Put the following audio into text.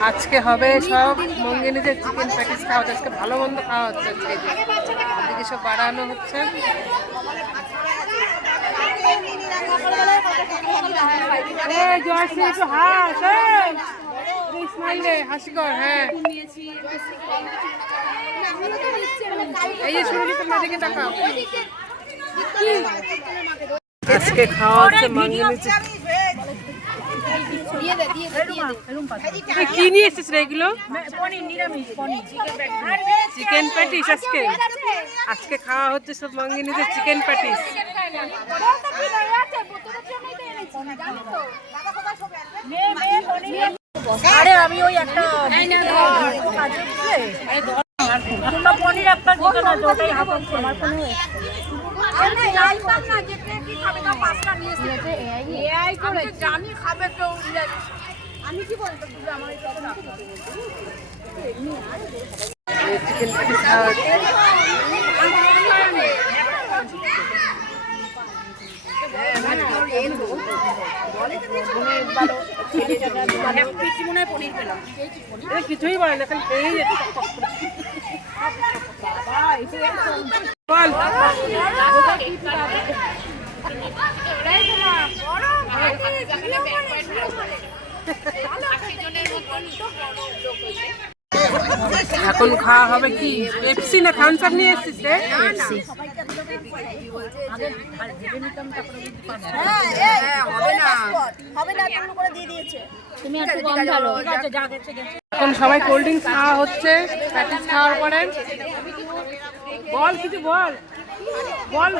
আজকে হবে সব মঙ্গিনীদের চিকেন প্যাটিস খাওয়া হচ্ছে। আজকে ভালো মন্দ খাওয়া হচ্ছে। এদিকে সব বাড়ানো হচ্ছে। হাসি কর। হ্যাঁ, এই যে শুরু তোমার দিকে তাকাও। আজকে খাওয়া হচ্ছে মঙ্গিনী কি নিয়ে এসেছিস রে এগুলো? Chicken patties. আজকে খাওয়া হচ্ছে সব মঙ্গিনীদের চিকেন প্যাটিস। আরে আমি ওই একটা পনির একটা দোকান আছে ওটাই হাতে আমার কোনো জানি খাবে তো আমি কি বলতো আমার চিকেন প্যাটিস খাওয়া হচ্ছে। কিছুই বলে না, খালি খেয়েই যেতে। বল এখন খাওয়া হবে কি? পেপসি না থামস আপ নিয়ে এসেছিস রে? এখন সবাই কোল্ড ড্রিঙ্কস খাওয়া হচ্ছে প্যাটিস খাওয়ার পরে। বল কিছু বল বল।